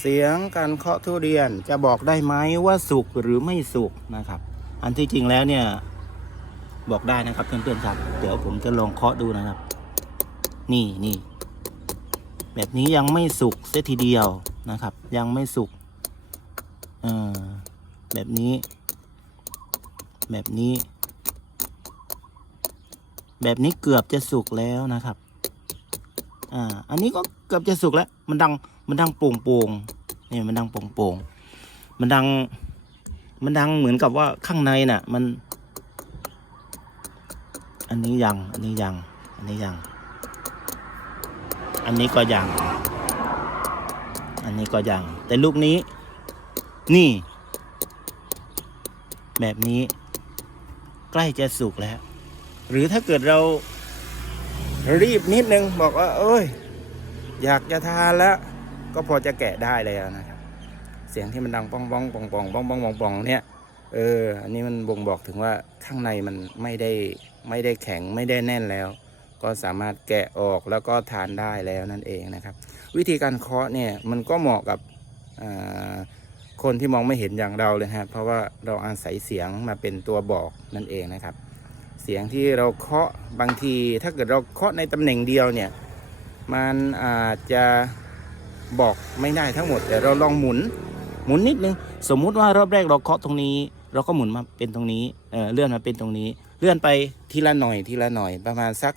เสียงการเคาะทุเรียนจะบอกได้ไหมว่าสุกหรือไม่สุกนะครับ อันที่จริงแล้วเนี่ยบอกได้นะครับเพื่อนๆครับ เดี๋ยวผมจะลองเคาะดูนะครับ นี่นี่แบบนี้ยังไม่สุกเสียทีเดียวนะครับ ยังไม่สุกเออแบบนี้ แบบนี้ แบบนี้เกือบจะสุกแล้วนะครับ อ่า อันนี้ก็เกือบจะสุกแล้ว มันดัง มันดังโป่งโป่งๆเนี่ยมันดังโป่งโป่งๆมันดัง มันดังเหมือนกับว่าข้างในน่ะ มัน อันนี้ยัง อันนี้ยัง อันนี้ยัง อันนี้ก็ยัง อันนี้ก็ยัง แต่ลูกนี้ นี่ แบบนี้ ใกล้จะสุกแล้ว หรือถ้าเกิดเรารีบนิดนึงบอกว่า เอ้ย อยากจะทานแล้ว ก็พอจะแกะได้แล้วนะครับ เสียงที่มันดังป้องป้องปองปองป้องป้องปองปองเนี่ยเออ อันนี้มันบ่งบอกถึงว่าข้างในมันไม่ได้ไม่ได้แข็งไม่ได้แน่นแล้ว ก็สามารถแกะออกแล้วก็ทานได้แล้วนั่นเองนะครับ วิธีการเคาะเนี่ยมันก็เหมาะกับคนที่มองไม่เห็นอย่างเราเลยครับเพราะว่าเราอาศัยเสียงมาเป็นตัวบอกนั่นเองนะครับ เสียงที่เราเคาะบางทีถ้าเกิดเราเคาะในตำแหน่งเดียวเนี่ย มันอาจจะบอกไม่ได้ทั้งหมด แต่เราลองหมุนหมุนนิดนึง สมมุติว่ารอบแรกเราเคาะตรงนี้ เราก็หมุนมาเป็นตรงนี้เออเลื่อนมาเป็นตรงนี้ เลื่อนไปทีละหน่อยทีละหน่อยประมาณสัก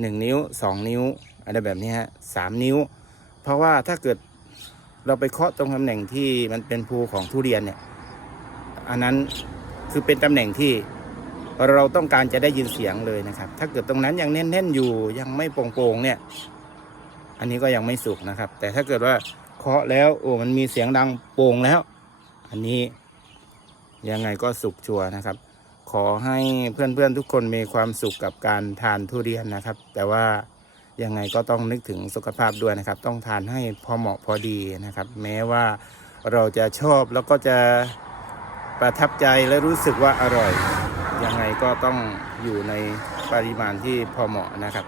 หนึ่งนิ้วสองนิ้วอะไรแบบนี้ฮะสามนิ้ว เพราะว่าถ้าเกิดเราไปเคาะตรงตำแหน่งที่มันเป็นภูของทุเรียนเนี่ยอันนั้นคือเป็นตำแหน่งที่เราต้องการจะได้ยินเสียงเลยนะครับ ถ้าเกิดตรงนั้นยังแน่นๆอยู่ยังไม่โปร่งๆเนี่ย อันนี้ก็ยังไม่สุกนะครับ แต่ถ้าเกิดว่าเคาะแล้ว โอ้มันมีเสียงดังโป่งแล้ว อันนี้ยังไงก็สุกชัวร์นะครับ ขอให้เพื่อนๆทุกคนมีความสุขกับการทานทุเรียนนะครับ แต่ว่ายังไงก็ต้องนึกถึงสุขภาพด้วยนะครับ ต้องทานให้พอเหมาะพอดีนะครับ แม้ว่าเราจะชอบแล้วก็จะประทับใจและรู้สึกว่าอร่อย ยังไงก็ต้องอยู่ในปริมาณที่พอเหมาะนะครับ